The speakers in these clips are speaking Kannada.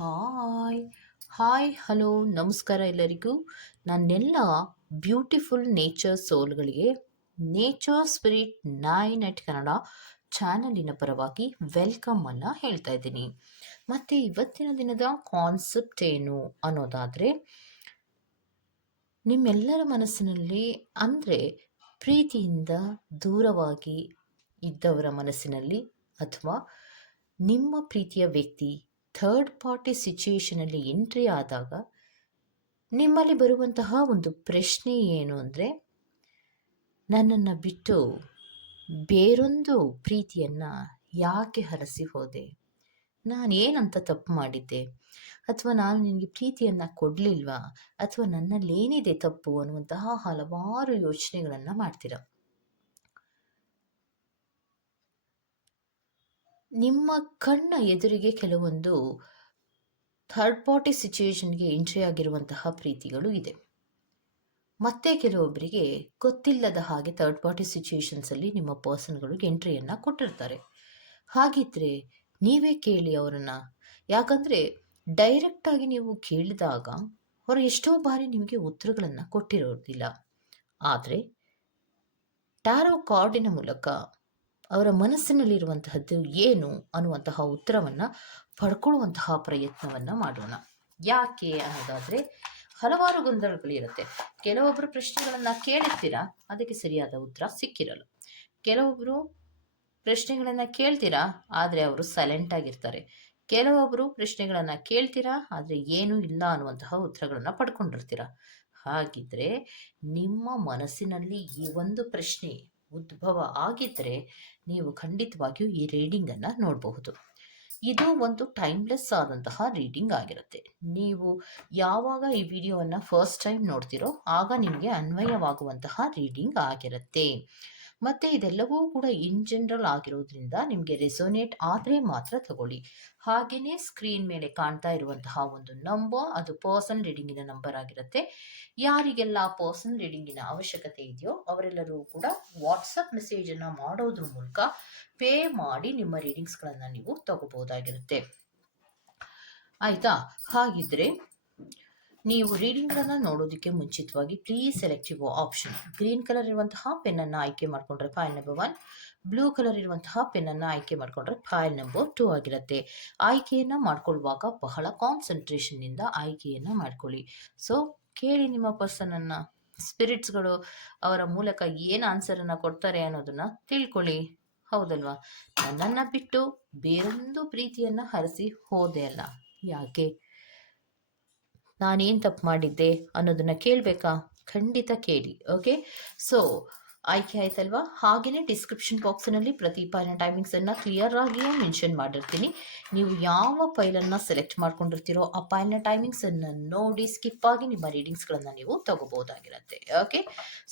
ಹಾಯ್ ಹಾಯ್ ಹಲೋ ನಮಸ್ಕಾರ ಎಲ್ಲರಿಗೂ. ನನ್ನೆಲ್ಲ beautiful nature ಸೋಲ್ಗಳಿಗೆ nature spirit nine at Kannada ಚಾನಲಿನ ಪರವಾಗಿ ವೆಲ್ಕಮ್ ಅನ್ನು ಹೇಳ್ತಾ ಇದ್ದೀನಿ. ಮತ್ತು ಇವತ್ತಿನ ದಿನದ ಕಾನ್ಸೆಪ್ಟ್ ಏನು ಅನ್ನೋದಾದರೆ, ನಿಮ್ಮೆಲ್ಲರ ಮನಸ್ಸಿನಲ್ಲಿ ಅಂದರೆ ಪ್ರೀತಿಯಿಂದ ದೂರವಾಗಿ ಇದ್ದವರ ಮನಸ್ಸಿನಲ್ಲಿ ಅಥವಾ ನಿಮ್ಮ ಪ್ರೀತಿಯ ವ್ಯಕ್ತಿ ಥರ್ಡ್ ಪಾರ್ಟಿ ಸಿಚುಯೇಷನಲ್ಲಿ ಎಂಟ್ರಿ ಆದಾಗ ನಿಮ್ಮಲ್ಲಿ ಬರುವಂತಹ ಒಂದು ಪ್ರಶ್ನೆ ಏನು ಅಂದರೆ, ನನ್ನನ್ನು ಬಿಟ್ಟು ಬೇರೊಂದು ಪ್ರೀತಿಯನ್ನು ಯಾಕೆ ಹರಸಿ ಹೋದೆ? ನಾನು ಏನಂತ ತಪ್ಪು ಮಾಡಿದ್ದೆ? ಅಥವಾ ನಾನು ನಿನಗೆ ಪ್ರೀತಿಯನ್ನು ಕೊಡಲಿಲ್ವಾ? ಅಥವಾ ನನ್ನಲ್ಲೇನಿದೆ ತಪ್ಪು ಅನ್ನುವಂತಹ ಹಲವಾರು ಯೋಚನೆಗಳನ್ನು ಮಾಡ್ತೀರ? ನಿಮ್ಮ ಕಣ್ಣ ಎದುರಿಗೆ ಕೆಲವೊಂದು ಥರ್ಡ್ ಪಾರ್ಟಿ ಸಿಚುವೇಶನ್ಗೆ ಎಂಟ್ರಿ ಆಗಿರುವಂತಹ ಪ್ರೀತಿಗಳು ಇದೆ. ಮತ್ತೆ ಕೆಲವೊಬ್ಬರಿಗೆ ಗೊತ್ತಿಲ್ಲದ ಹಾಗೆ ಥರ್ಡ್ ಪಾರ್ಟಿ ಸಿಚುಯೇಷನ್ಸಲ್ಲಿ ನಿಮ್ಮ ಪರ್ಸನ್ಗಳಿಗೆ ಎಂಟ್ರಿಯನ್ನು ಕೊಟ್ಟಿರ್ತಾರೆ. ಹಾಗಿದ್ರೆ ನೀವೇ ಕೇಳಿ ಅವರನ್ನು. ಯಾಕಂದರೆ ಡೈರೆಕ್ಟಾಗಿ ನೀವು ಕೇಳಿದಾಗ ಅವರು ಎಷ್ಟೋ ಬಾರಿ ನಿಮಗೆ ಉತ್ತರಗಳನ್ನು ಕೊಟ್ಟಿರೋದಿಲ್ಲ. ಆದರೆ ಟ್ಯಾರೋ ಕಾರ್ಡಿನ ಮೂಲಕ ಅವರ ಮನಸ್ಸಿನಲ್ಲಿರುವಂತಹದ್ದು ಏನು ಅನ್ನುವಂತಹ ಉತ್ತರವನ್ನು ಪಡ್ಕೊಳ್ಳುವಂತಹ ಪ್ರಯತ್ನವನ್ನು ಮಾಡೋಣ. ಯಾಕೆ ಅನ್ನೋದಾದರೆ ಹಲವಾರು ಗೊಂದಲಗಳಿರುತ್ತೆ ಕೆಲವೊಬ್ಬರು ಪ್ರಶ್ನೆಗಳನ್ನು ಕೇಳಿರ್ತೀರಾ, ಅದಕ್ಕೆ ಸರಿಯಾದ ಉತ್ತರ ಸಿಕ್ಕಿರಲ್ಲ. ಕೆಲವೊಬ್ಬರು ಪ್ರಶ್ನೆಗಳನ್ನು ಕೇಳ್ತೀರಾ, ಆದರೆ ಅವರು ಸೈಲೆಂಟ್ ಆಗಿರ್ತಾರೆ. ಕೆಲವೊಬ್ಬರು ಪ್ರಶ್ನೆಗಳನ್ನು ಕೇಳ್ತೀರಾ, ಆದರೆ ಏನೂ ಇಲ್ಲ ಅನ್ನುವಂತಹ ಉತ್ತರಗಳನ್ನು ಪಡ್ಕೊಂಡಿರ್ತೀರಾ. ಹಾಗಿದ್ರೆ ನಿಮ್ಮ ಮನಸ್ಸಿನಲ್ಲಿ ಈ ಒಂದು ಪ್ರಶ್ನೆ ಉದ್ಭವ ಆಗಿದ್ದರೆ ನೀವು ಖಂಡಿತವಾಗಿಯೂ ಈ ರೀಡಿಂಗನ್ನು ನೋಡಬಹುದು. ಇದು ಒಂದು ಟೈಮ್ಲೆಸ್ ಆದಂತಹ ರೀಡಿಂಗ್ ಆಗಿರುತ್ತೆ. ನೀವು ಯಾವಾಗ ಈ ವಿಡಿಯೋವನ್ನು ಫಸ್ಟ್ ಟೈಮ್ ನೋಡ್ತಿರೋ ಆಗ ನಿಮಗೆ ಅನ್ವಯವಾಗುವಂತಹ ರೀಡಿಂಗ್ ಆಗಿರುತ್ತೆ. ಮತ್ತು ಇದೆಲ್ಲವೂ ಕೂಡ ಇನ್ ಜನರಲ್ ಆಗಿರೋದ್ರಿಂದ ನಿಮಗೆ ರೆಸೋನೇಟ್ ಆದರೆ ಮಾತ್ರ ತಗೊಳ್ಳಿ. ಹಾಗೆಯೇ ಸ್ಕ್ರೀನ್ ಮೇಲೆ ಕಾಣ್ತಾ ಇರುವಂತಹ ಒಂದು ನಂಬರ್ ಅದು ಪರ್ಸನ್ ರೀಡಿಂಗಿನ ನಂಬರ್ ಆಗಿರುತ್ತೆ. ಯಾರಿಗೆಲ್ಲ ಪರ್ಸನ್ ರೀಡಿಂಗಿನ ಅವಶ್ಯಕತೆ ಇದೆಯೋ ಅವರೆಲ್ಲರೂ ಕೂಡ ವಾಟ್ಸಪ್ ಮೆಸೇಜನ್ನು ಮಾಡೋದ್ರ ಮೂಲಕ ಪೇ ಮಾಡಿ ನಿಮ್ಮ ರೀಡಿಂಗ್ಸ್ಗಳನ್ನು ನೀವು ತಗೋಬಹುದಾಗಿರುತ್ತೆ. ಆಯಿತಾ? ಹಾಗಿದ್ರೆ ನೀವು ರೀಡಿಂಗ್ಗಳನ್ನು ನೋಡೋದಕ್ಕೆ ಮುಂಚಿತವಾಗಿ please selective option green colour ಇರುವಂತಹ ಪೆನ್ನನ್ನು ಆಯ್ಕೆ ಮಾಡಿಕೊಂಡ್ರೆ file number one blue colour ಇರುವಂತಹ ಪೆನ್ನನ್ನು ಆಯ್ಕೆ ಮಾಡಿಕೊಂಡ್ರೆ ಫೈಲ್ ನಂಬರ್ ಟೂ ಆಗಿರುತ್ತೆ. ಆಯ್ಕೆಯನ್ನು ಮಾಡ್ಕೊಳ್ಳುವಾಗ ಬಹಳ ಕಾನ್ಸಂಟ್ರೇಷನ್ನಿಂದ ಆಯ್ಕೆಯನ್ನು ಮಾಡ್ಕೊಳ್ಳಿ. ಸೊ ಕೇಳಿ ನಿಮ್ಮ ಪರ್ಸನನ್ನು ಸ್ಪಿರಿಟ್ಸ್ಗಳು ಅವರ ಮೂಲಕ ಏನು ಆನ್ಸರನ್ನು ಕೊಡ್ತಾರೆ ಅನ್ನೋದನ್ನು ತಿಳ್ಕೊಳ್ಳಿ. ಹೌದಲ್ವಾ? ನನ್ನನ್ನು ಬಿಟ್ಟು ಬೇರೊಂದು ಪ್ರೀತಿಯನ್ನು ಹರಿಸಿ ಹೋದೆ ಅಲ್ಲ. ಯಾಕೆ? ನಾನೇನು ತಪ್ಪು ಮಾಡಿದ್ದೆ ಅನ್ನೋದನ್ನು ಕೇಳಬೇಕಾ? ಖಂಡಿತ ಕೇಳಿ ಓಕೆ ಸೊ ಆಯ್ಕೆ ಆಯ್ತಲ್ವಾ? ಹಾಗೆಯೇ ಡಿಸ್ಕ್ರಿಪ್ಷನ್ ಬಾಕ್ಸ್ನಲ್ಲಿ ಪ್ರತಿ ಫೈಲ್ನ ಟೈಮಿಂಗ್ಸನ್ನು ಕ್ಲಿಯರ್ ಆಗಿಯೇ ಮೆನ್ಷನ್ ಮಾಡಿರ್ತೀನಿ. ನೀವು ಯಾವ ಫೈಲನ್ನು ಸೆಲೆಕ್ಟ್ ಮಾಡ್ಕೊಂಡಿರ್ತೀರೋ ಆ ಫೈಲ್ನ ಟೈಮಿಂಗ್ಸನ್ನು ನೋಡಿ ಸ್ಕಿಪ್ ಆಗಿ ನಿಮ್ಮ ರೀಡಿಂಗ್ಸ್ಗಳನ್ನು ನೀವು ತಗೋಬೋದಾಗಿರುತ್ತೆ ಓಕೆ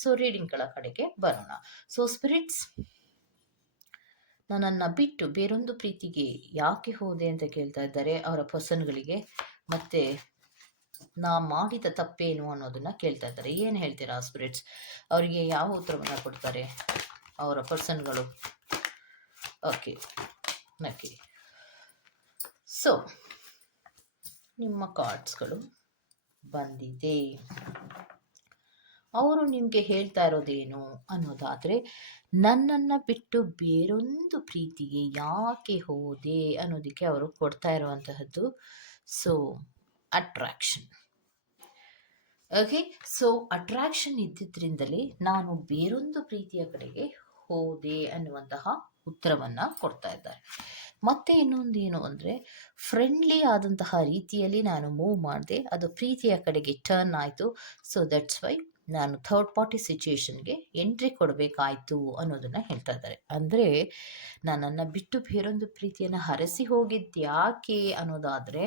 ಸೊ ರೀಡಿಂಗ್ಗಳ ಕಡೆಗೆ ಬರೋಣ. ಸೊ ಸ್ಪಿರಿಟ್ಸ್ ನನ್ನನ್ನು ಬಿಟ್ಟು ಬೇರೊಂದು ಪ್ರೀತಿಗೆ ಯಾಕೆ ಹೋದೆ ಅಂತ ಕೇಳ್ತಾ ಇದ್ದಾರೆ ಅವರ ಪರ್ಸನ್ಗಳಿಗೆ ಮತ್ತು ನಾ ಮಾಡಿದ ತಪ್ಪೇನು ಅನ್ನೋದನ್ನ ಕೇಳ್ತಾ ಇದ್ದಾರೆ. ಏನು ಹೇಳ್ತೀರಾ ಸ್ಪಿರಿಟ್ಸ್? ಅವರಿಗೆ ಯಾವ ಉತ್ತರವನ್ನು ಕೊಡ್ತಾರೆ? ಅವರ ಪರ್ಸನ್ಗಳು. ಓಕೆ. ನಕ್ಕಿ ಸೊ, ನಿಮ್ಮ ಕಾರ್ಡ್ಸ್ಗಳು ಬಂದಿದೆ. ಅವರು ನಿಮಗೆ ಹೇಳ್ತಾ ಇರೋದೇನು ಅನ್ನೋದಾದರೆ, ನನ್ನನ್ನು ಬಿಟ್ಟು ಬೇರೊಂದು ಪ್ರೀತಿಗೆ ಯಾಕೆ ಹೋದೆ ಅನ್ನೋದಕ್ಕೆ ಅವರು ಕೊಡ್ತಾ ಇರುವಂತಹದ್ದು. So attraction okay so attraction ಇದ್ದಿದ್ರಿಂದಲೇ ನಾನು ಬೇರೊಂದು ಪ್ರೀತಿಯ ಕಡೆಗೆ ಹೋದೆ ಅನ್ನುವಂತಹ ಉತ್ತರವನ್ನು ಕೊಡ್ತಾ ಇದ್ದಾರೆ. ಮತ್ತೆ ಇನ್ನೊಂದು ಏನು ಅಂದರೆ ಫ್ರೆಂಡ್ಲಿ ಆದಂತಹ ರೀತಿಯಲ್ಲಿ ನಾನು ಮೂವ್ ಮಾಡಿದೆ, ಅದು ಪ್ರೀತಿಯ ಕಡೆಗೆ ಟರ್ನ್ ಆಯಿತು. ಸೊ ದಟ್ಸ್ ವೈ ನಾನು ಥರ್ಡ್ ಪಾರ್ಟಿ ಸಿಚುಯೇಷನ್ಗೆ ಎಂಟ್ರಿ ಕೊಡಬೇಕಾಯ್ತು ಅನ್ನೋದನ್ನು ಹೇಳ್ತಾ ಇದ್ದಾರೆ. ಅಂದರೆ ನನ್ನನ್ನು ಬಿಟ್ಟು ಬೇರೊಂದು ಪ್ರೀತಿಯನ್ನು ಹರಸಿ ಹೋಗಿದ್ದು ಯಾಕೆ ಅನ್ನೋದಾದರೆ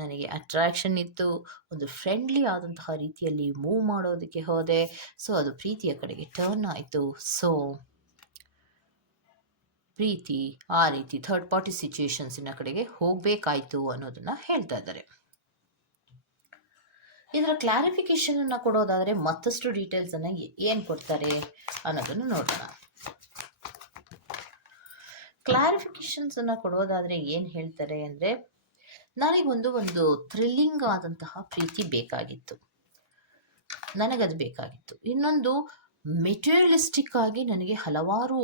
ನನಗೆ ಅಟ್ರಾಕ್ಷನ್ ಇತ್ತು, ಒಂದು ಫ್ರೆಂಡ್ಲಿ ಆದಂತಹ ರೀತಿಯಲ್ಲಿ ಮೂವ್ ಮಾಡೋದಕ್ಕೆ ಹೋದೆ ಸೊ ಅದು ಪ್ರೀತಿಯ ಕಡೆಗೆ ಟರ್ನ್ ಆಯಿತು. ಸೊ ಪ್ರೀತಿ ಆ ರೀತಿ ಥರ್ಡ್ ಪಾರ್ಟಿ ಸಿಚುಯೇಷನ್ಸಿನ ಕಡೆಗೆ ಹೋಗಬೇಕಾಯ್ತು ಅನ್ನೋದನ್ನು ಹೇಳ್ತಾ ಇದ್ದಾರೆ. ಇದರ ಕ್ಲಾರಿಫಿಕೇಶನ್ ಅನ್ನು ಕೊಡೋದಾದರೆ ಮತ್ತಷ್ಟು ಡೀಟೇಲ್ಸ್ ಅನ್ನ ಏನು ಕೊಡ್ತಾರೆ ಅನ್ನೋದನ್ನು ನೋಡೋಣ. ಕ್ಲಾರಿಫಿಕೇಶನ್ಸ್ ಅನ್ನ ಕೊಡೋದಾದ್ರೆ ಏನು ಹೇಳ್ತಾರೆ ಅಂದರೆ ನನಗೊಂದು ಒಂದು ಥ್ರಿಲ್ಲಿಂಗ್ ಆದಂತಹ ಪ್ರೀತಿ ಬೇಕಾಗಿತ್ತು. ನನಗದು ಬೇಕಾಗಿತ್ತು. ಇನ್ನೊಂದು ಮೆಟೀರಿಯಲಿಸ್ಟಿಕ್ ಆಗಿ ನನಗೆ ಹಲವಾರು,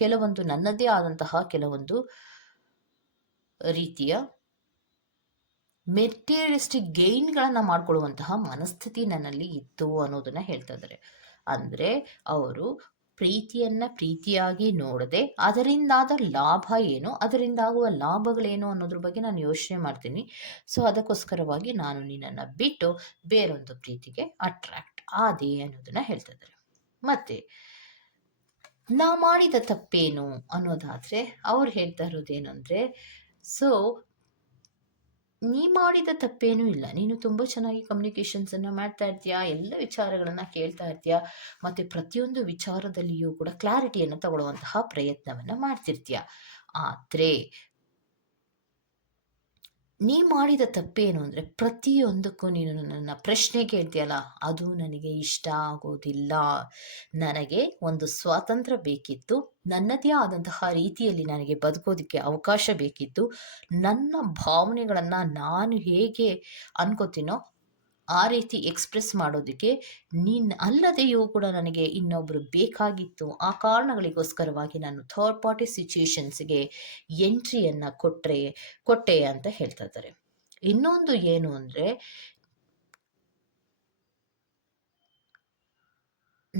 ಕೆಲವೊಂದು ನನ್ನದೇ ಆದಂತಹ ಕೆಲವೊಂದು ರೀತಿಯ ಮೆಟೀರಿಯಲಿಸ್ಟಿಕ್ ಗೇನ್ಗಳನ್ನು ಮಾಡ್ಕೊಳ್ಳುವಂತಹ ಮನಸ್ಥಿತಿ ನನ್ನಲ್ಲಿ ಇತ್ತು ಅನ್ನೋದನ್ನು ಹೇಳ್ತಾ ಇದ್ದಾರೆ. ಅಂದರೆ ಅವರು ಪ್ರೀತಿಯನ್ನ ಪ್ರೀತಿಯಾಗಿ ನೋಡದೆ ಅದರಿಂದಾದ ಲಾಭ ಏನು, ಅದರಿಂದಾಗುವ ಲಾಭಗಳೇನು ಅನ್ನೋದ್ರ ಬಗ್ಗೆ ನಾನು ಯೋಚನೆ ಮಾಡ್ತೀನಿ. ಸೊ ಅದಕ್ಕೋಸ್ಕರವಾಗಿ ನಾನು ನಿನ್ನನ್ನು ಬಿಟ್ಟು ಬೇರೊಂದು ಪ್ರೀತಿಗೆ ಅಟ್ರಾಕ್ಟ್ ಆದೆ ಅನ್ನೋದನ್ನ ಹೇಳ್ತಾ ಇದ್ದಾರೆ. ಮತ್ತೆ, ನಾ ಮಾಡಿದ ತಪ್ಪೇನು ಅನ್ನೋದಾದ್ರೆ ಅವ್ರು ಹೇಳ್ತಾ ಇರೋದೇನು ಅಂದರೆ ಸೊ ನೀ ಮಾಡಿದ ತಪ್ಪೇನೂ ಇಲ್ಲ. ನೀನು ತುಂಬ ಚೆನ್ನಾಗಿ ಕಮ್ಯುನಿಕೇಷನ್ಸನ್ನು ಮಾಡ್ತಾ ಇರ್ತೀಯಾ? ಎಲ್ಲ ವಿಚಾರಗಳನ್ನು ಕೇಳ್ತಾ ಇರ್ತೀಯಾ? ಮತ್ತು ಪ್ರತಿಯೊಂದು ವಿಚಾರದಲ್ಲಿಯೂ ಕೂಡ ಕ್ಲಾರಿಟಿಯನ್ನು ತಗೊಳ್ಳುವಂತಹ ಪ್ರಯತ್ನವನ್ನು ಮಾಡ್ತಿರ್ತೀಯ? ಆದರೆ ನೀ ಮಾಡಿದ ತಪ್ಪೇನು ಅಂದರೆ ಪ್ರತಿಯೊಂದಕ್ಕೂ ನೀನು ನನ್ನ ಪ್ರಶ್ನೆ ಕೇಳ್ತೀಯಲ್ಲ, ಅದು ನನಗೆ ಇಷ್ಟ ಆಗೋದಿಲ್ಲ. ನನಗೆ ಒಂದು ಸ್ವಾತಂತ್ರ್ಯ ಬೇಕಿತ್ತು, ನನ್ನದೇ ಆದಂತಹ ರೀತಿಯಲ್ಲಿ ನನಗೆ ಬದುಕೋದಕ್ಕೆ ಅವಕಾಶ ಬೇಕಿತ್ತು. ನನ್ನ ಭಾವನೆಗಳನ್ನು ನಾನು ಹೇಗೆ ಅನ್ಕೋತೀನೋ ಆ ರೀತಿ ಎಕ್ಸ್ಪ್ರೆಸ್ ಮಾಡೋದಕ್ಕೆ ನೀನು ಅಲ್ಲದೆಯೂ ಕೂಡ ನನಗೆ ಇನ್ನೊಬ್ಬರು ಬೇಕಾಗಿತ್ತು. ಆ ಕಾರಣಗಳಿಗೋಸ್ಕರವಾಗಿ ನಾನು ಥರ್ಡ್ ಪಾರ್ಟಿ ಸಿಚುಯೇಷನ್ಸ್ಗೆ ಎಂಟ್ರಿಯನ್ನು ಕೊಟ್ಟರೆ ಕೊಟ್ಟೆ ಅಂತ ಹೇಳ್ತಾ ಇದ್ದಾರೆ. ಇನ್ನೊಂದು ಏನು ಅಂದರೆ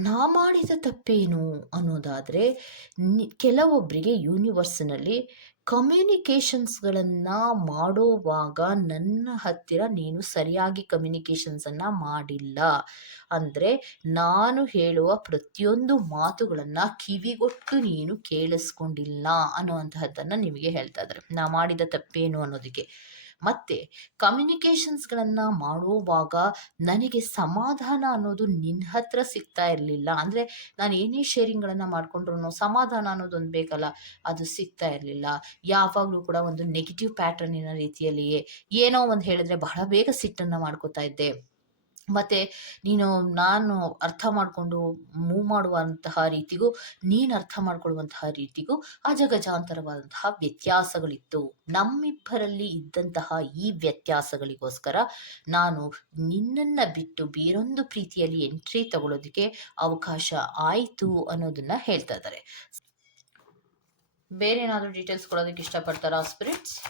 ನಾ ಮಾಡಿದ ತಪ್ಪೇನು ಅನ್ನೋದಾದರೆ ಕೆಲವೊಬ್ಬರಿಗೆ ಯೂನಿವರ್ಸ್ನಲ್ಲಿ ಕಮ್ಯುನಿಕೇಷನ್ಸ್ಗಳನ್ನು ಮಾಡೋವಾಗ ನನ್ನ ಹತ್ತಿರ ನೀನು ಸರಿಯಾಗಿ ಕಮ್ಯುನಿಕೇಷನ್ಸನ್ನು ಮಾಡಿಲ್ಲ. ಅಂದರೆ ನಾನು ಹೇಳುವ ಪ್ರತಿಯೊಂದು ಮಾತುಗಳನ್ನು ಕಿವಿಗೊಟ್ಟು ನೀನು ಕೇಳಿಸ್ಕೊಂಡಿಲ್ಲ ಅನ್ನುವಂತಹದ್ದನ್ನು ನಿಮಗೆ ಹೇಳ್ತಾ ಇದ್ದಾರೆ. ನಾ ಮಾಡಿದ ತಪ್ಪೇನು ಅನ್ನೋದಕ್ಕೆ. ಮತ್ತು ಕಮ್ಯುನಿಕೇಷನ್ಸ್ಗಳನ್ನು ಮಾಡುವಾಗ ನನಗೆ ಸಮಾಧಾನ ಅನ್ನೋದು ನಿನ್ನ ಹತ್ರ ಸಿಗ್ತಾ ಇರಲಿಲ್ಲ. ಅಂದರೆ ನಾನು ಏನೇ ಶೇರಿಂಗ್ಗಳನ್ನು ಮಾಡಿಕೊಂಡ್ರು ಸಮಾಧಾನ ಅನ್ನೋದೊಂದು ಬೇಕಲ್ಲ, ಅದು ಸಿಗ್ತಾ ಇರಲಿಲ್ಲ. ಯಾವಾಗಲೂ ಕೂಡ ಒಂದು ನೆಗೆಟಿವ್ ಪ್ಯಾಟರ್ನಿನ ರೀತಿಯಲ್ಲಿಯೇ ಏನೋ ಒಂದು ಹೇಳಿದ್ರೆ ಬಹಳ ಬೇಗ ಸಿಟ್ಟನ್ನು ಮಾಡ್ಕೋತಾ ಇದ್ದೆ. ಮತ್ತು ನೀನು, ನಾನು ಅರ್ಥ ಮಾಡಿಕೊಂಡು ಮೂವ್ ಮಾಡುವಂತಹ ರೀತಿಗೂ, ನೀನು ಅರ್ಥ ಮಾಡ್ಕೊಳ್ಳುವಂತಹ ರೀತಿಗೂ ಅಜಗಜಾಂತರವಾದಂತಹ ವ್ಯತ್ಯಾಸಗಳಿತ್ತು. ನಮ್ಮಿಬ್ಬರಲ್ಲಿ ಇದ್ದಂತಹ ಈ ವ್ಯತ್ಯಾಸಗಳಿಗೋಸ್ಕರ ನಾನು ನಿನ್ನನ್ನು ಬಿಟ್ಟು ಬೇರೊಂದು ಪ್ರೀತಿಯಲ್ಲಿ ಎಂಟ್ರಿ ತಗೊಳ್ಳೋದಕ್ಕೆ ಅವಕಾಶ ಆಯಿತು ಅನ್ನೋದನ್ನ ಹೇಳ್ತಾ ಇದ್ದಾರೆ. ಬೇರೆ ಏನಾದರೂ ಡೀಟೇಲ್ಸ್ ಕೊಡೋದಕ್ಕೆ ಇಷ್ಟಪಡ್ತಾರಾ ಸ್ಪಿರಿಟ್ಸ್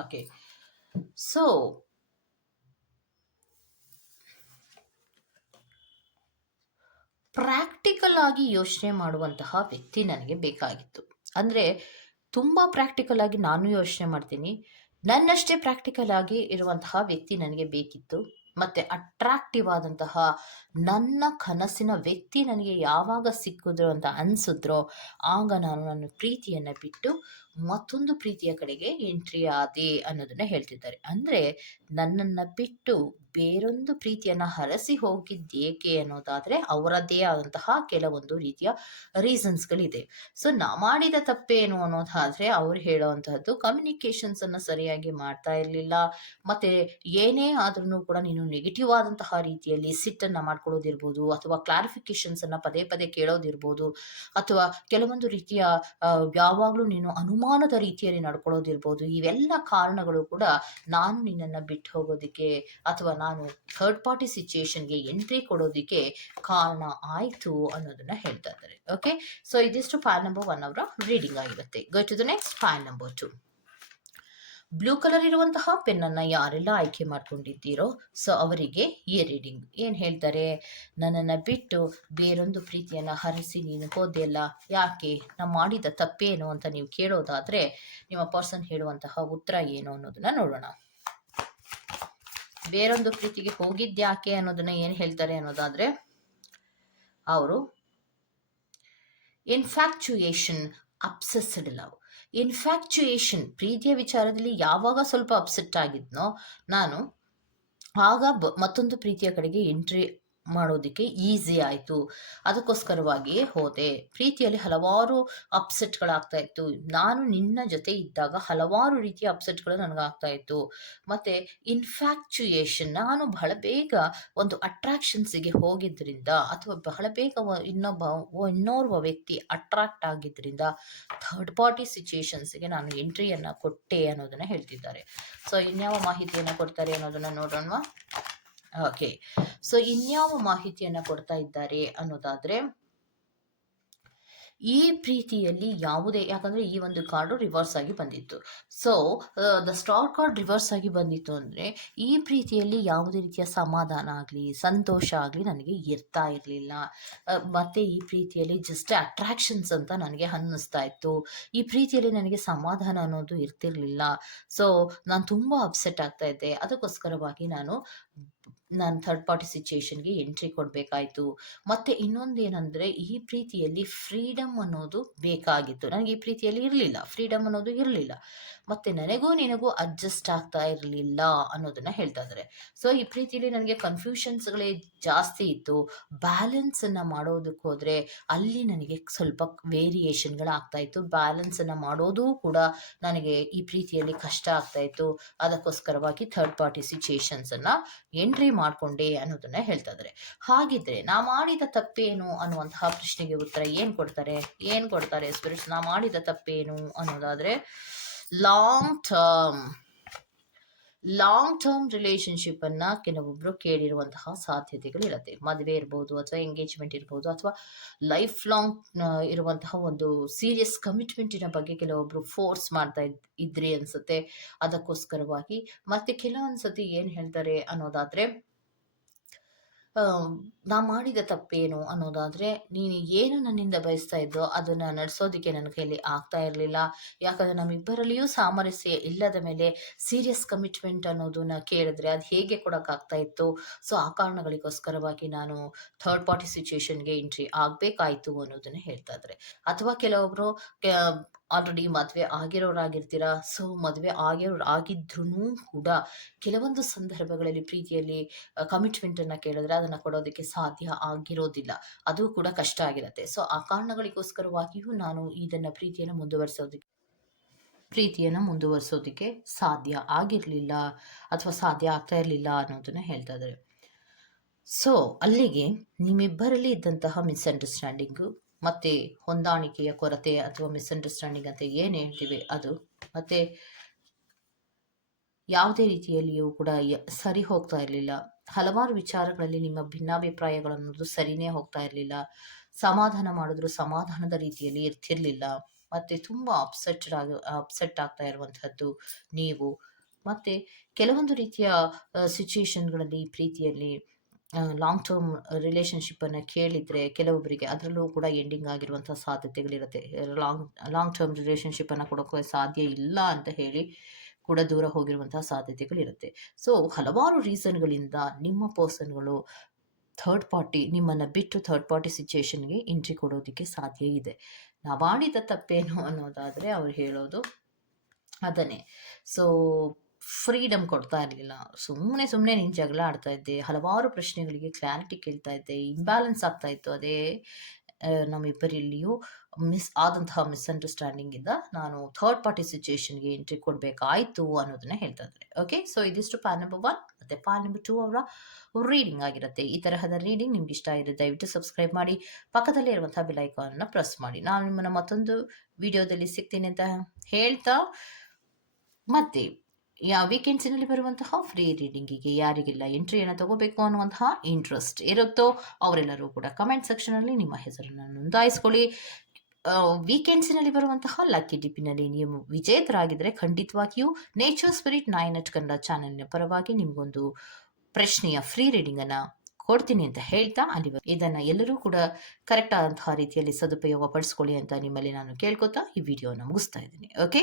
ಓಕೆ ಸೊ ಪ್ರಾಕ್ಟಿಕಲ್ ಆಗಿ ಯೋಚನೆ ಮಾಡುವಂತಹ ವ್ಯಕ್ತಿ ನನಗೆ ಬೇಕಾಗಿತ್ತು. ಅಂದರೆ, ತುಂಬ ಪ್ರಾಕ್ಟಿಕಲ್ ಆಗಿ ನಾನು ಯೋಚನೆ ಮಾಡ್ತೀನಿ. ನನ್ನಷ್ಟೇ ಪ್ರಾಕ್ಟಿಕಲ್ ಆಗಿ ಇರುವಂತಹ ವ್ಯಕ್ತಿ ನನಗೆ ಬೇಕಿತ್ತು. ಮತ್ತು ಅಟ್ರಾಕ್ಟಿವ್ ಆದಂತಹ ನನ್ನ ಕನಸಿನ ವ್ಯಕ್ತಿ ನನಗೆ ಯಾವಾಗ ಸಿಕ್ಕಿದ್ರು ಅಂತ ಅನಿಸಿದ್ರೋ ಆಗ ನಾನು ನನ್ನ ಪ್ರೀತಿಯನ್ನು ಬಿಟ್ಟು ಮತ್ತೊಂದು ಪ್ರೀತಿಯ ಕಡೆಗೆ ಎಂಟ್ರಿ ಆದೆ ಅನ್ನೋದನ್ನ ಹೇಳ್ತಿದ್ದಾರೆ. ಅಂದರೆ ನನ್ನನ್ನು ಬಿಟ್ಟು ಬೇರೊಂದು ಪ್ರೀತಿಯನ್ನು ಹರಸಿ ಹೋಗಿದ್ದೇಕೆ ಅನ್ನೋದಾದರೆ ಅವರದ್ದೇ ಆದಂತಹ ಕೆಲವೊಂದು ರೀತಿಯ ರೀಸನ್ಸ್ಗಳಿದೆ ಸೊ ನಾ ಮಾಡಿದ ತಪ್ಪೇನು ಅನ್ನೋದಾದರೆ ಅವ್ರು ಹೇಳೋವಂತಹದ್ದು ಕಮ್ಯುನಿಕೇಷನ್ಸನ್ನು ಸರಿಯಾಗಿ ಮಾಡ್ತಾ ಇರಲಿಲ್ಲ. ಮತ್ತು ಏನೇ ಆದ್ರೂ ಕೂಡ ನೀನು ನೆಗೆಟಿವ್ ಆದಂತಹ ರೀತಿಯಲ್ಲಿ ಸಿಟ್ಟನ್ನು ಮಾಡ್ಕೊಳ್ಳೋದಿರ್ಬೋದು ಅಥವಾ ಕ್ಲಾರಿಫಿಕೇಷನ್ಸನ್ನು ಪದೇ ಪದೇ ಕೇಳೋದಿರ್ಬೋದು ಅಥವಾ ಕೆಲವೊಂದು ರೀತಿಯ ಯಾವಾಗಲೂ ನೀನು ಅನುಮಾನದ ರೀತಿಯಲ್ಲಿ ನಡ್ಕೊಳ್ಳೋದಿರ್ಬೋದು ಇವೆಲ್ಲ ಕಾರಣಗಳು ಕೂಡ ನಾನು ನಿನ್ನನ್ನು ಬಿಟ್ಟು ಹೋಗೋದಕ್ಕೆ ಅಥವಾ ನಾನು ಥರ್ಡ್ ಪಾರ್ಟಿ ಸಿಚುಯೇಷನ್ಗೆ ಎಂಟ್ರಿ ಕೊಡೋದಕ್ಕೆ ಕಾರಣ ಆಯಿತು ಅನ್ನೋದನ್ನ ಹೇಳ್ತಾ ಇದ್ದಾರೆ. ಓಕೆ ಸೊ ಇದಿಷ್ಟು ಫೈಲ್ ನಂಬರ್ ಒನ್ ಅವರ ರೀಡಿಂಗ್ ಆಗಿರುತ್ತೆ. Go to the next file number two blue colour ಇರುವಂತಹ ಪೆನ್ನನ್ನು ಯಾರೆಲ್ಲ ಆಯ್ಕೆ ಮಾಡ್ಕೊಂಡಿದ್ದೀರೋ ಸೊ ಅವರಿಗೆ ಈ ರೀಡಿಂಗ್ ಏನು ಹೇಳ್ತಾರೆ? ನನ್ನನ್ನು ಬಿಟ್ಟು ಬೇರೊಂದು ಪ್ರೀತಿಯನ್ನು ಹರಿಸಿ ನೀನು ಹೋದೆಯಲ್ಲ ಯಾಕೆ? ನಾ ಮಾಡಿದ ತಪ್ಪೇನು ಅಂತ ನೀವು ಕೇಳೋದಾದರೆ ನಿಮ್ಮ ಪರ್ಸನ್ ಹೇಳುವಂತಹ ಉತ್ತರ ಏನು ಅನ್ನೋದನ್ನ ನೋಡೋಣ. ಬೇರೊಂದು ಪ್ರೀತಿಗೆ ಹೋಗಿದ್ಯಾಕೆ ಅನ್ನೋದನ್ನ ಏನು ಹೇಳ್ತಾರೆ ಅನ್ನೋದಾದ್ರೆ, ಅವರು ಇನ್ಫ್ಯಾಕ್ಚುಯೇಷನ್ ಅಪ್ಸೆಸ್ಡ್ ಲವ್ ಇನ್ಫ್ಯಾಕ್ಚುಯೇಷನ್ ಪ್ರೀತಿಯ ವಿಚಾರದಲ್ಲಿ ಯಾವಾಗ ಸ್ವಲ್ಪ ಅಪ್ಸೆಟ್ ಆಗಿದ್ನೋ, ನಾನು ಆಗ ಮತ್ತೊಂದು ಪ್ರೀತಿಯ ಕಡೆಗೆ ಎಂಟ್ರಿ ಮಾಡೋದಕ್ಕೆ ಈಸಿ ಆಯಿತು. ಅದಕ್ಕೋಸ್ಕರವಾಗಿಯೇ ಹೋದೆ. ಪ್ರೀತಿಯಲ್ಲಿ ಹಲವಾರು ಅಪ್ಸೆಟ್ಗಳಾಗ್ತಾ ಇತ್ತು. ನಾನು ನಿನ್ನ ಜೊತೆ ಇದ್ದಾಗ ಹಲವಾರು ರೀತಿಯ ಅಪ್ಸೆಟ್ಗಳು ನನಗಾಗ್ತಾ ಇತ್ತು. ಮತ್ತು ಇನ್ಫ್ಯಾಕ್ಚುಯೇಷನ್, ನಾನು ಬಹಳ ಬೇಗ ಒಂದು ಅಟ್ರಾಕ್ಷನ್ಸಿಗೆ ಹೋಗಿದ್ದರಿಂದ ಅಥವಾ ಬಹಳ ಬೇಗ ಇನ್ನೊಬ್ಬ, ಇನ್ನೋರ್ವ ವ್ಯಕ್ತಿ ಅಟ್ರಾಕ್ಟ್ ಆಗಿದ್ದರಿಂದ ಥರ್ಡ್ ಪಾರ್ಟಿ ಸಿಚುಯೇಷನ್ಸ್ಗೆ ನಾನು ಎಂಟ್ರಿಯನ್ನು ಕೊಟ್ಟೆ ಅನ್ನೋದನ್ನು ಹೇಳ್ತಿದ್ದಾರೆ. ಸೊ, ಇನ್ಯಾವ ಮಾಹಿತಿಯನ್ನು ಕೊಡ್ತಾರೆ ಅನ್ನೋದನ್ನು ನೋಡೋಣ ಓಕೆ ಸೊ ಇನ್ಯಾವ ಮಾಹಿತಿಯನ್ನು ಕೊಡ್ತಾ ಇದ್ದಾರೆ ಅನ್ನೋದಾದ್ರೆ, ಈ ಪ್ರೀತಿಯಲ್ಲಿ ಯಾವುದೇ, ಯಾಕಂದ್ರೆ ಈ ಒಂದು ಕಾರ್ಡು ರಿವರ್ಸ್ ಆಗಿ ಬಂದಿತ್ತು. So the star card reverse ಆಗಿ ಬಂದಿತ್ತು ಅಂದರೆ, ಈ ಪ್ರೀತಿಯಲ್ಲಿ ಯಾವುದೇ ರೀತಿಯ ಸಮಾಧಾನ ಆಗಲಿ, ಸಂತೋಷ ಆಗಲಿ ನನಗೆ ಇರ್ತಾ ಇರಲಿಲ್ಲ. ಮತ್ತು ಈ ಪ್ರೀತಿಯಲ್ಲಿ ಜಸ್ಟ್ ಅಟ್ರಾಕ್ಷನ್ಸ್ ಅಂತ ನನಗೆ ಅನ್ನಿಸ್ತಾ ಇತ್ತು. ಈ ಪ್ರೀತಿಯಲ್ಲಿ ನನಗೆ ಸಮಾಧಾನ ಅನ್ನೋದು ಇರ್ತಿರ್ಲಿಲ್ಲ. ಸೊ ನಾನು ತುಂಬ ಅಪ್ಸೆಟ್ ಆಗ್ತಾ ಇದ್ದೆ. ಅದಕ್ಕೋಸ್ಕರವಾಗಿ ನಾನು ನಾನು ಥರ್ಡ್ ಪಾರ್ಟಿ ಸಿಚುಯೇಷನ್ಗೆ ಎಂಟ್ರಿ ಕೊಡಬೇಕಾಯಿತು. ಮತ್ತು ಇನ್ನೊಂದೇನೆಂದರೆ ಈ ಪ್ರೀತಿಯಲ್ಲಿ ಫ್ರೀಡಮ್ ಅನ್ನೋದು ಬೇಕಾಗಿತ್ತು. ನನಗೆ ಈ ಪ್ರೀತಿಯಲ್ಲಿ ಇರಲಿಲ್ಲ. ಫ್ರೀಡಮ್ ಅನ್ನೋದು ಇರಲಿಲ್ಲ. ಮತ್ತು ನನಗೂ ನಿನಗೂ ಅಡ್ಜಸ್ಟ್ ಆಗ್ತಾ ಇರಲಿಲ್ಲ ಅನ್ನೋದನ್ನು ಹೇಳ್ತಾ ಇದ್ದಾರೆ ಸೊ ಈ ಪ್ರೀತಿಯಲ್ಲಿ ನನಗೆ ಕನ್ಫ್ಯೂಷನ್ಸ್ಗಳೇ ಜಾಸ್ತಿ ಇತ್ತು. ಬ್ಯಾಲೆನ್ಸನ್ನು ಮಾಡೋದಕ್ಕೆ ಹೋದರೆ ಅಲ್ಲಿ ನನಗೆ ಸ್ವಲ್ಪ ವೇರಿಯೇಷನ್ಗಳಾಗ್ತಾ ಇತ್ತು. ಬ್ಯಾಲೆನ್ಸನ್ನು ಮಾಡೋದು ಕೂಡ ನನಗೆ ಈ ಪ್ರೀತಿಯಲ್ಲಿ ಕಷ್ಟ ಆಗ್ತಾ ಇತ್ತು. ಅದಕ್ಕೋಸ್ಕರವಾಗಿ ಥರ್ಡ್ ಪಾರ್ಟಿ ಸಿಚುಯೇಷನ್ಸನ್ನು ಎಂಟ್ರಿ ಮಾಡಿಕೊಂಡೆ ಅನ್ನೋದನ್ನ ಹೇಳ್ತಾ ಇದ್ದಾರೆ ಹಾಗಿದ್ರೆ ನಾ ಮಾಡಿದ ತಪ್ಪೇನು ಅನ್ನುವಂತಹ ಪ್ರಶ್ನೆಗೆ ಉತ್ತರ ಏನು ಕೊಡ್ತಾರೆ? ಏನು ಕೊಡ್ತಾರೆ ಸ್ಪಿರಿಟ್ಸ್ ನಾ ಮಾಡಿದ ತಪ್ಪೇನು ಅನ್ನೋದಾದ್ರೆ long term long term relationship ಅನ್ನ ಕೆಲವೊಬ್ರು ಕೇಳಿರುವಂತಹ ಸಾಧ್ಯತೆಗಳಿರುತ್ತೆ. ಮದುವೆ ಇರ್ಬೋದು ಅಥವಾ ಎಂಗೇಜ್ಮೆಂಟ್ ಇರ್ಬೋದು ಅಥವಾ ಲೈಫ್ ಲಾಂಗ್ ಇರುವಂತಹ ಒಂದು ಸೀರಿಯಸ್ ಕಮಿಟ್ಮೆಂಟಿನ ಬಗ್ಗೆ ಕೆಲವೊಬ್ರು ಫೋರ್ಸ್ ಮಾಡ್ತಾ ಇದ್, ಇದ್ರಿ ಅನ್ಸುತ್ತೆ. ಅದಕ್ಕೋಸ್ಕರವಾಗಿ ಮತ್ತೆ ಕೆಲವೊಂದ್ಸತಿ ಏನು ಹೇಳ್ತಾರೆ ಅನ್ನೋದಾದ್ರೆ 嗯 ನಾ ಮಾಡಿದ ತಪ್ಪೇನು ಅನ್ನೋದಾದರೆ, ನೀನು ಏನು ನನ್ನಿಂದ ಬಯಸ್ತಾ ಇದ್ದೋ ಅದನ್ನು ನಡೆಸೋದಕ್ಕೆ ನನ್ನ ಕೈಯಲ್ಲಿ ಆಗ್ತಾ ಇರಲಿಲ್ಲ. ಯಾಕಂದರೆ ನಮ್ಮಿಬ್ಬರಲ್ಲಿಯೂ ಸಾಮರಸ್ಯ ಇಲ್ಲದ ಮೇಲೆ ಸೀರಿಯಸ್ ಕಮಿಟ್ಮೆಂಟ್ ಅನ್ನೋದನ್ನ ಕೇಳಿದ್ರೆ ಅದು ಹೇಗೆ ಕೊಡೋಕ್ಕಾಗ್ತಾ ಇತ್ತು? ಸೊ ಆ ಕಾರಣಗಳಿಗೋಸ್ಕರವಾಗಿ ನಾನು ಥರ್ಡ್ ಪಾರ್ಟಿ ಸಿಚುಯೇಷನ್ಗೆ ಎಂಟ್ರಿ ಆಗಬೇಕಾಯಿತು ಅನ್ನೋದನ್ನು ಹೇಳ್ತಾ ಇದ್ದಾರೆ ಅಥವಾ ಕೆಲವೊಬ್ಬರು ಆಲ್ರೆಡಿ ಮದುವೆ ಆಗಿರೋರಾಗಿರ್ತೀರ ಸೊ ಮದುವೆ ಆಗಿರೋರು ಆಗಿದ್ರೂ ಕೂಡ ಕೆಲವೊಂದು ಸಂದರ್ಭಗಳಲ್ಲಿ ಪ್ರೀತಿಯಲ್ಲಿ ಕಮಿಟ್ಮೆಂಟನ್ನು ಕೇಳಿದ್ರೆ ಅದನ್ನು ಕೊಡೋದಕ್ಕೆ ಸಾಧ್ಯ ಆಗಿರೋದಿಲ್ಲ. ಅದು ಕೂಡ ಕಷ್ಟ ಆಗಿರುತ್ತೆ. ಸೊ ಆ ಕಾರಣಗಳಿಗೋಸ್ಕರವಾಗಿಯೂ ನಾನು ಇದನ್ನು ಪ್ರೀತಿಯನ್ನು ಮುಂದುವರಿಸೋದಕ್ಕೆ ಪ್ರೀತಿಯನ್ನು ಮುಂದುವರಿಸೋದಕ್ಕೆ ಸಾಧ್ಯ ಆಗಿರಲಿಲ್ಲ ಅಥವಾ ಸಾಧ್ಯ ಆಗ್ತಾ ಇರಲಿಲ್ಲ ಅನ್ನೋದನ್ನ ಹೇಳ್ತಾ ಇದ್ದಾರೆ ಸೊ ಅಲ್ಲಿಗೆ ನಿಮ್ಮಿಬ್ಬರಲ್ಲಿ ಇದ್ದಂತಹ ಮಿಸ್ಅಂಡರ್ಸ್ಟ್ಯಾಂಡಿಂಗು ಮತ್ತು ಹೊಂದಾಣಿಕೆಯ ಕೊರತೆ ಅಥವಾ ಮಿಸ್ಅಂಡರ್ಸ್ಟ್ಯಾಂಡಿಂಗ್ ಅಂತ ಏನು ಹೇಳ್ತೀವಿ ಅದು? ಮತ್ತು ಯಾವುದೇ ರೀತಿಯಲ್ಲಿಯೂ ಕೂಡ ಸರಿ ಹೋಗ್ತಾ ಇರಲಿಲ್ಲ. ಹಲವಾರು ವಿಚಾರಗಳಲ್ಲಿ ನಿಮ್ಮ ಭಿನ್ನಾಭಿಪ್ರಾಯಗಳನ್ನೋದು ಸರಿನೇ ಹೋಗ್ತಾ ಇರಲಿಲ್ಲ. ಸಮಾಧಾನ ಮಾಡಿದ್ರು ಸಮಾಧಾನದ ರೀತಿಯಲ್ಲಿ ಇರ್ತಿರ್ಲಿಲ್ಲ. ಮತ್ತು ತುಂಬ ಅಪ್ಸೆಟ್ ಆಗ ಅಪ್ಸೆಟ್ ಆಗ್ತಾ ಇರುವಂಥದ್ದು ನೀವು. ಮತ್ತು ಕೆಲವೊಂದು ರೀತಿಯ ಸಿಚುಯೇಷನ್ಗಳಲ್ಲಿ ಪ್ರೀತಿಯಲ್ಲಿ ಲಾಂಗ್ ಟರ್ಮ್ ರಿಲೇಷನ್ಶಿಪ್ಪನ್ನು ಕೇಳಿದರೆ ಕೆಲವೊಬ್ಬರಿಗೆ ಅದರಲ್ಲೂ ಕೂಡ ಎಂಡಿಂಗ್ ಆಗಿರುವಂಥ ಸಾಧ್ಯತೆಗಳಿರುತ್ತೆ. ಲಾಂಗ್ ಲಾಂಗ್ ಟರ್ಮ್ ರಿಲೇಷನ್ಶಿಪ್ಪನ್ನು ಕೊಡೋಕ್ಕೆ ಸಾಧ್ಯ ಇಲ್ಲ ಅಂತ ಹೇಳಿ ಕೂಡ ದೂರ ಹೋಗಿರುವಂತಹ ಸಾಧ್ಯತೆಗಳಿರುತ್ತೆ. ಸೊ ಹಲವಾರು ರೀಸನ್ಗಳಿಂದ ನಿಮ್ಮ ಪರ್ಸನ್ಗಳು ಥರ್ಡ್ ಪಾರ್ಟಿ ನಿಮ್ಮನ್ನು ಬಿಟ್ಟು ಥರ್ಡ್ ಪಾರ್ಟಿ ಸಿಚುಯೇಷನ್ಗೆ ಎಂಟ್ರಿ ಕೊಡೋದಕ್ಕೆ ಸಾಧ್ಯ ಇದೆ. ನಾವು ತಪ್ಪೇನು ಅನ್ನೋದಾದರೆ ಅವ್ರು ಹೇಳೋದು ಅದನ್ನೇ. ಸೊ ಫ್ರೀಡಮ್ ಕೊಡ್ತಾ ಇರಲಿಲ್ಲ. ಸುಮ್ಮನೆ ಸುಮ್ಮನೆ ನೀನು ಜಗಳ ಆಡ್ತಾ ಇದ್ದೆ. ಹಲವಾರು ಪ್ರಶ್ನೆಗಳಿಗೆ ಕ್ಲಾರಿಟಿ ಕೇಳ್ತಾ ಇದ್ದೆ. ಇಂಬ್ಯಾಲೆನ್ಸ್ ಆಗ್ತಾ ಇತ್ತು. ಅದೇ ನಮ್ಮಿಬ್ಬರಲ್ಲಿಯೂ ಮಿಸ್ ಆದಂತಹ ಮಿಸ್ಅಂಡರ್ಸ್ಟ್ಯಾಂಡಿಂಗಿಂದ ನಾನು ಥರ್ಡ್ ಪಾರ್ಟಿ ಸಿಚುಯೇಷನ್ಗೆ ಎಂಟ್ರಿ ಕೊಡಬೇಕಾಯಿತು ಅನ್ನೋದನ್ನ ಹೇಳ್ತಾ ಇದ್ದಾರೆ. ಓಕೆ ಸೊ ಇದಿಷ್ಟು ಪ್ಯಾನ್ ನಂಬರ್ ಒನ್ ಮತ್ತೆ ಪ್ಯಾನ್ ನಂಬರ್ ಟೂ ಅವರ ರೀಡಿಂಗ್ ಆಗಿರುತ್ತೆ. ಈ ತರಹದ ರೀಡಿಂಗ್ ನಿಮ್ಗೆ ಇಷ್ಟ ಆಗಿದೆ ದಯವಿಟ್ಟು ಸಬ್ಸ್ಕ್ರೈಬ್ ಮಾಡಿ. ಪಕ್ಕದಲ್ಲಿ ಇರುವಂಥ ಬೆಲ್ ಐಕಾನನ್ನು ಪ್ರೆಸ್ ಮಾಡಿ. ನಾನು ನಿಮ್ಮನ್ನು ಮತ್ತೊಂದು ವಿಡಿಯೋದಲ್ಲಿ ಸಿಗ್ತೀನಿ ಅಂತ ಹೇಳ್ತಾ ಮತ್ತೆ ಯಾವ ವೀಕೆಂಡ್ಸಿನಲ್ಲಿ ಬರುವಂತಹ ಫ್ರೀ ರೀಡಿಂಗಿಗೆ ಯಾರಿಗೆಲ್ಲ ಎಂಟ್ರಿಯನ್ನು ತಗೋಬೇಕು ಅನ್ನುವಂತಹ ಇಂಟ್ರೆಸ್ಟ್ ಇರುತ್ತೋ ಅವರೆಲ್ಲರೂ ಕೂಡ ಕಮೆಂಟ್ ಸೆಕ್ಷನಲ್ಲಿ ನಿಮ್ಮ ಹೆಸರನ್ನು ನೋಂದಾಯಿಸ್ಕೊಳ್ಳಿ. ವೀಕೆಂಡ್ಸಿನಲ್ಲಿ ಬರುವಂತಹ ಲಕ್ಕಿ ಡಿಪ್ಪಿನಲ್ಲಿ ನೀವು ವಿಜೇತರಾಗಿದ್ದರೆ ಖಂಡಿತವಾಗಿಯೂ nature spirit nine at Kannada ಚಾನೆಲ್ನ ಪರವಾಗಿ ನಿಮಗೊಂದು ಪ್ರಶ್ನೆಯ ಫ್ರೀ ರೀಡಿಂಗನ್ನು ಕೊಡ್ತೀನಿ ಅಂತ ಹೇಳ್ತಾ ಅಲ್ಲಿ ಇದನ್ನು ಎಲ್ಲರೂ ಕೂಡ ಕರೆಕ್ಟ್ ಆದಂತಹ ರೀತಿಯಲ್ಲಿ ಸದುಪಯೋಗ ಪಡಿಸ್ಕೊಳ್ಳಿ ಅಂತ ನಿಮ್ಮಲ್ಲಿ ನಾನು ಕೇಳ್ಕೊತಾ ಈ ವಿಡಿಯೋನ ಮುಗಿಸ್ತಾ ಇದ್ದೀನಿ. ಓಕೆ